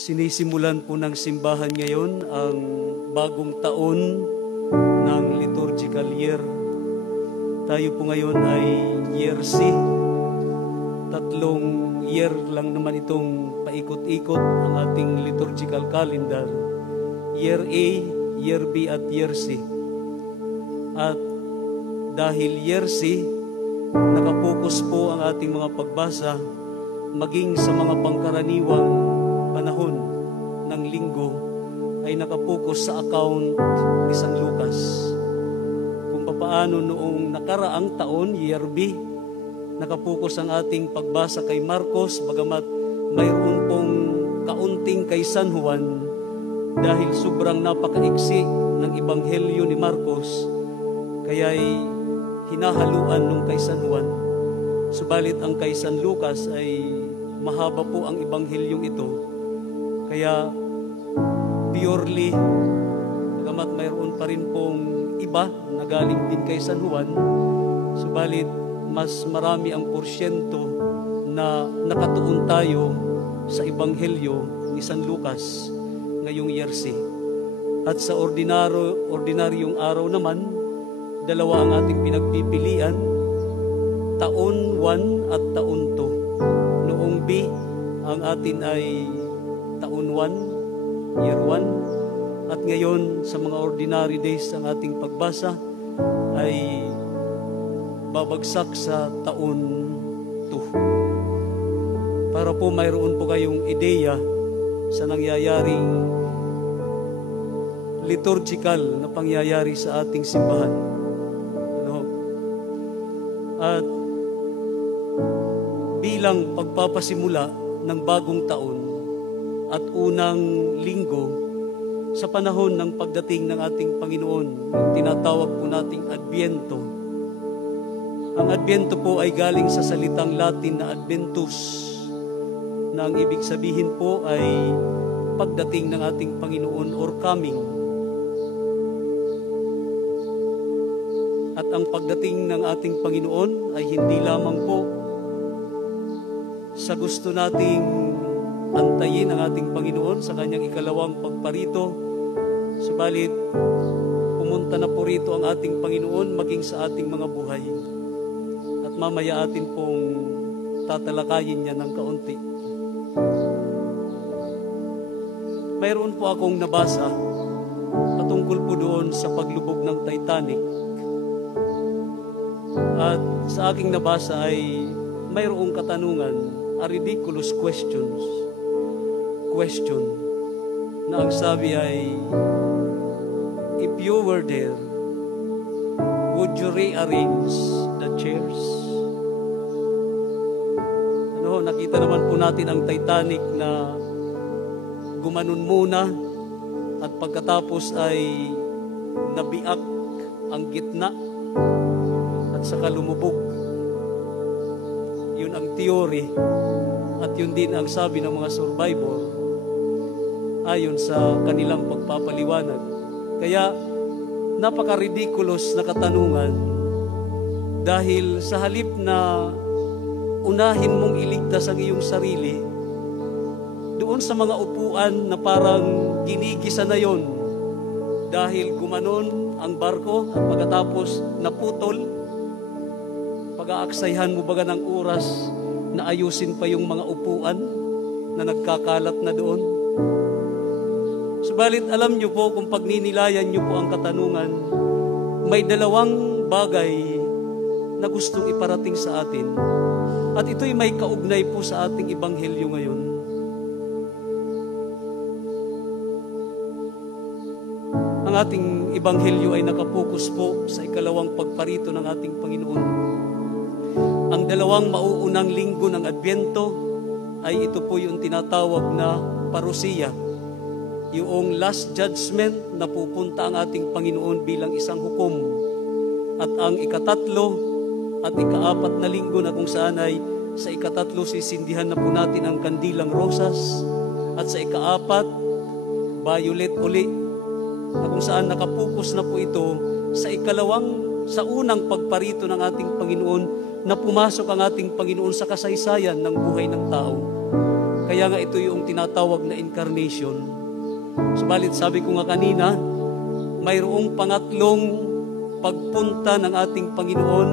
Sinisimulan po ng simbahan ngayon ang bagong taon ng liturgical year. Tayo po ngayon ay Year C. 3 year lang naman itong paikot-ikot ang ating liturgical calendar. Year A, Year B at Year C. At dahil Year C, nakapokus po ang ating mga pagbasa maging sa mga pangkaraniwang panahon ng linggo ay nakapokus sa account ni San Lucas. Kung papaano noong nakaraang taon, Year B, nakapokus ang ating pagbasa kay Marcos, bagamat mayroon pong kaunting kay San Juan dahil sobrang napakaiksi ng ebanghelyo ni Marcos, kaya'y hinahaluan nung kay San Juan. Subalit ang kay San Lucas ay mahaba po ang ebanghelyong ito. Kaya purely, bagamat mayroon pa rin pong iba na galing din kay San Juan, subalit mas marami ang porsyento na nakatuon tayo sa ebanghelyo ni San Lucas ngayong Year C. At sa ordinaryong araw naman, dalawa ang ating pinagpipilian, taon 1 at taon 2. Noong B, ang atin ay taon 1, Year 1. At ngayon, sa mga ordinary days ang ating pagbasa ay babagsak sa taon 2. Para po mayroon po kayong ideya sa nangyayaring liturgical na pangyayari sa ating simbahan. At bilang pagpapasimula ng bagong taon at unang linggo sa panahon ng pagdating ng ating Panginoon, yung tinatawag po nating Adbyento. Ang Adbyento po ay galing sa salitang Latin na Adventus, na ang ibig sabihin po ay pagdating ng ating Panginoon or coming. At ang pagdating ng ating Panginoon ay hindi lamang po sa gusto nating antayin ang ating Panginoon sa kanyang ikalawang pagparito, subalit pumunta na po rito ang ating Panginoon maging sa ating mga buhay. At mamaya atin pong tatalakayin niya ng kaunti. Mayroon po akong nabasa patungkol po doon sa paglubog ng Titanic. At sa aking nabasa ay mayroong katanungan, a ridiculous question na ang sabi ay, if you were there, would you rearrange the chairs? Nakita naman po natin ang Titanic na gumanon muna at pagkatapos ay nabiak ang gitna at saka lumubog. Yun ang theory at yun din ang sabi ng mga survivor ayon sa kanilang pagpapaliwanag. Kaya napaka-ridiculous na katanungan dahil sa halip na unahin mong iligtas ang iyong sarili doon sa mga upuan na parang ginigisa na yon dahil gumanon ang barko at pagkatapos naputol, pag-aaksayhan mo baga ng oras na ayusin pa yung mga upuan na nagkakalat na doon. Subalit alam nyo po, kung pagninilayan nyo po ang katanungan, may dalawang bagay na gustong iparating sa atin. At ito'y may kaugnay po sa ating ebanghelyo ngayon. Ang ating ebanghelyo ay nakapokus po sa ikalawang pagparito ng ating Panginoon. Ang dalawang mauunang linggo ng Adbyento ay ito po yung tinatawag na parusia, yung last judgment na pupunta ang ating Panginoon bilang isang hukom. At ang ikatatlo at ikaapat na linggo na kung saan ay sa ikatatlo sisindihan na po natin ang kandilang rosas at sa ikaapat violet uli, na kung saan nakapokus na po ito sa unang pagparito ng ating Panginoon na pumasok ang ating Panginoon sa kasaysayan ng buhay ng tao. Kaya nga ito yung tinatawag na incarnation. Subalit sabi ko nga kanina, mayroong pangatlong pagpunta ng ating Panginoon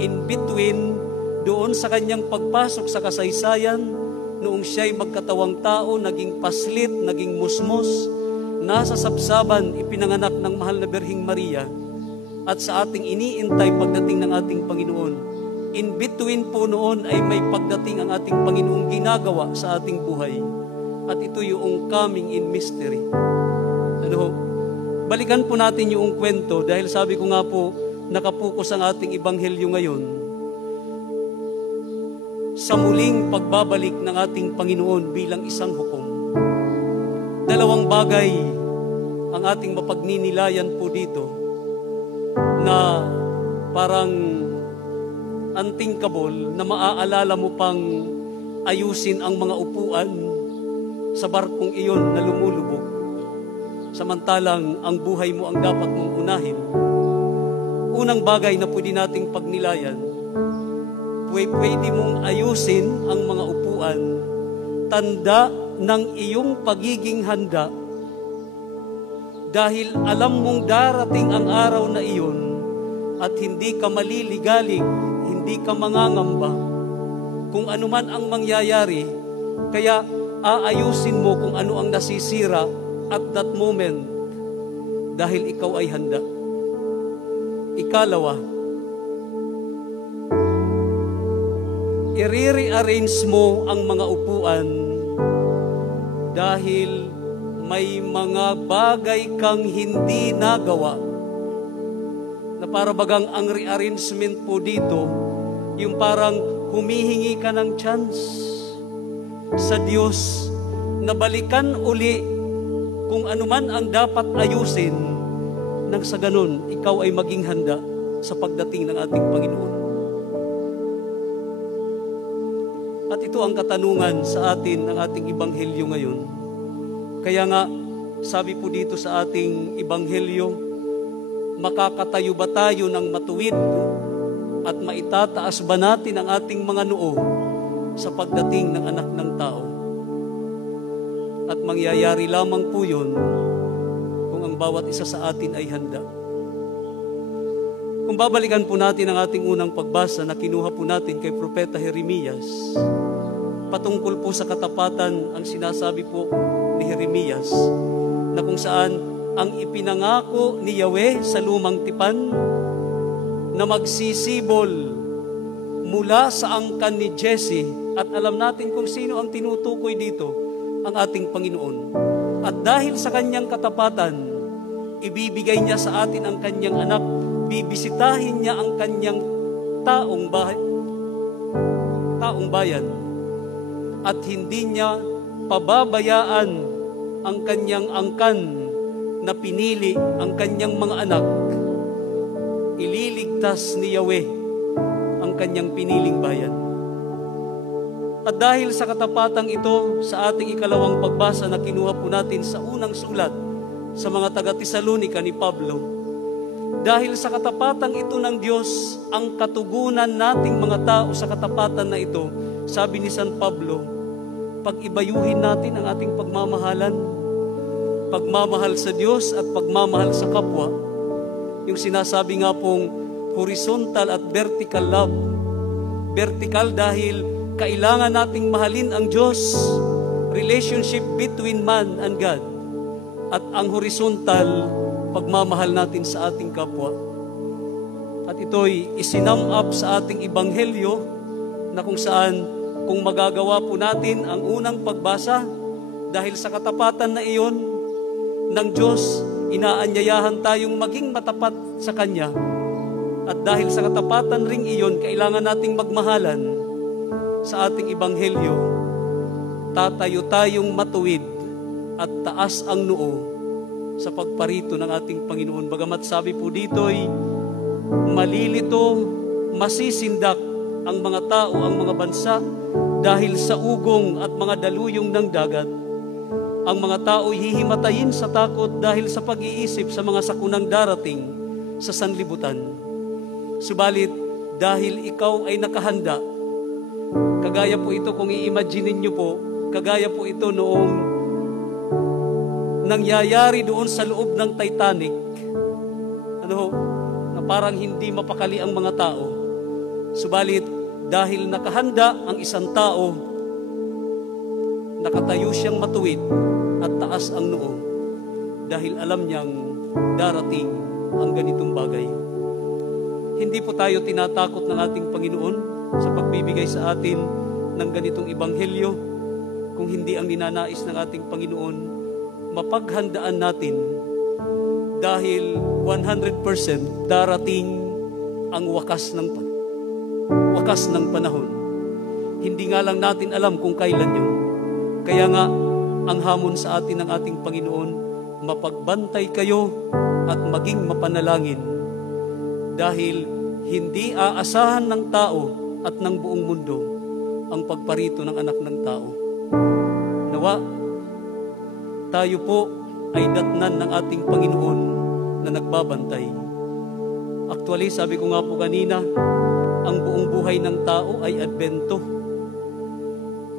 in between doon sa kanyang pagpasok sa kasaysayan, noong siya'y magkatawang tao, naging paslit, naging musmos, nasa sabsaban, ipinanganak ng mahal na Birhing Maria, at sa ating iniintay pagdating ng ating Panginoon. In between po noon ay may pagdating ang ating Panginoong ginagawa sa ating buhay. At ito yung coming in mystery. Balikan po natin yung kwento dahil sabi ko nga po, nakapokus ang ating ebanghelyo ngayon sa muling pagbabalik ng ating Panginoon bilang isang hukom. Dalawang bagay ang ating mapagninilayan po dito na parang unthinkable na maaalala mo pang ayusin ang mga upuan sa barkong iyon na lumulubog. Samantalang ang buhay mo ang dapat mong unahin. Unang bagay na pwede nating pagnilayan, pwede mong ayusin ang mga upuan, tanda ng iyong pagiging handa dahil alam mong darating ang araw na iyon at hindi ka maliligalig, hindi ka mangangamba kung ano man ang mangyayari, kaya aayusin mo kung ano ang nasisira at that moment dahil ikaw ay handa. Ikalawa, i-rearrange mo ang mga upuan dahil may mga bagay kang hindi nagawa na para bagang ang rearrangement po dito, yung parang humihingi ka ng chance sa Diyos na balikan uli kung ano man ang dapat ayusin nang sa ganun, ikaw ay maging handa sa pagdating ng ating Panginoon. At ito ang katanungan sa atin ng ating ebanghelyo ngayon. Kaya nga, sabi po dito sa ating ebanghelyo, makakatayo ba tayo ng matuwid at maitataas ba natin ang ating mga noo sa pagdating ng anak ng tao? At mangyayari lamang po yun kung ang bawat isa sa atin ay handa. Kung babalikan po natin ang ating unang pagbasa na kinuha po natin kay Propeta Jeremias, patungkol po sa katapatan ang sinasabi po ni Jeremias, na kung saan ang ipinangako ni Yahweh sa lumang tipan na magsisibol mula sa angkan ni Jesse, at alam natin kung sino ang tinutukoy dito, ang ating Panginoon. At dahil sa kanyang katapatan, ibibigay niya sa atin ang kanyang anak, bibisitahin niya ang kanyang taong bayan, at hindi niya pababayaan ang kanyang angkan na pinili, ang kanyang mga anak. Ililigtas ni Yahweh ang kanyang piniling bayan. At dahil sa katapatang ito, sa ating ikalawang pagbasa na kinuha po natin sa unang sulat sa mga taga-Tesalonica ni Pablo, dahil sa katapatang ito ng Diyos, ang katugunan nating mga tao sa katapatan na ito, sabi ni San Pablo, pag-ibayuhin natin ang ating pagmamahalan, pagmamahal sa Diyos at pagmamahal sa kapwa. Yung sinasabi nga pong horizontal at vertical love. Vertical dahil kailangan nating mahalin ang Diyos, relationship between man and God. At ang horizontal, pagmamahal natin sa ating kapwa. At ito'y isinam up sa ating ebanghelyo na kung saan, kung magagawa po natin ang unang pagbasa, dahil sa katapatan na iyon ng Diyos, inaanyayahan tayong maging matapat sa Kanya. At dahil sa katapatan ring iyon, kailangan nating magmahalan sa ating ebanghelyo, tatayo tayong matuwid at taas ang noo sa pagparito ng ating Panginoon. Bagamat sabi po dito'y malilito, masisindak ang mga tao, ang mga bansa dahil sa ugong at mga daluyong ng dagat. Ang mga tao hihimatayin sa takot dahil sa pag-iisip sa mga sakunang darating sa sanlibutan. Subalit, dahil ikaw ay nakahanda, kagaya po ito kung i-imagine niyo po, Kagaya po ito noong nangyayari doon sa loob ng Titanic, na parang hindi mapakali ang mga tao. Subalit, dahil nakahanda ang isang tao, nakatayo siyang matuwid at taas ang noo dahil alam niyang darating ang ganitong bagay. Hindi po tayo tinatakot ng ating Panginoon sa pagbibigay sa atin ng ganitong ebanghelyo, kung hindi ang ninanais ng ating Panginoon mapaghandaan natin, dahil 100% darating ang wakas ng panahon. Hindi nga lang natin alam kung kailan yun. Kaya nga, ang hamon sa atin ng ating Panginoon, mapagbantay kayo at maging mapanalangin, dahil hindi aasahan ng tao at ng buong mundo ang pagparito ng anak ng tao. Nawa, tayo po ay datnan ng ating Panginoon na nagbabantay. Actually, sabi ko nga po kanina, ang buong buhay ng tao ay adbento,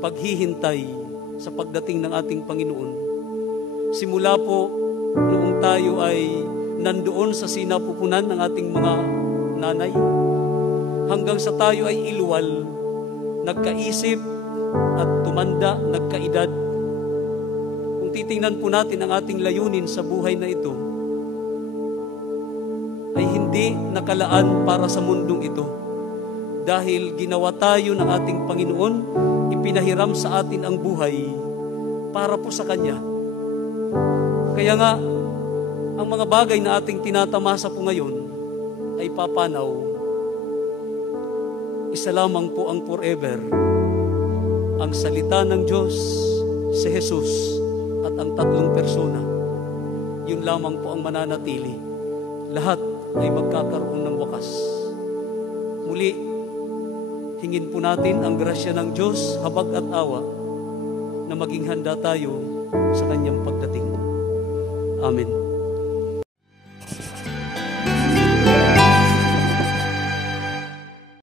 paghihintay sa pagdating ng ating Panginoon. Simula po noong tayo ay nandoon sa sinapupunan ng ating mga nanay, hanggang sa tayo ay iluwal, nagkaisip at tumanda, nagkaedad. Kung titingnan po natin ang ating layunin sa buhay na ito, ay hindi nakalaan para sa mundong ito. Dahil ginawa tayo ng ating Panginoon, ipinahiram sa atin ang buhay para po sa Kanya. Kaya nga, ang mga bagay na ating tinatamasa po ngayon ay papanaw. Isa lamang po ang forever, ang salita ng Diyos, si Jesus, at ang tatlong persona. Yun lamang po ang mananatili. Lahat ay magkakaroon ng wakas. Muli, hingin po natin ang grasya ng Diyos, habag at awa, na maging handa tayo sa Kanyang pagdating. Amen.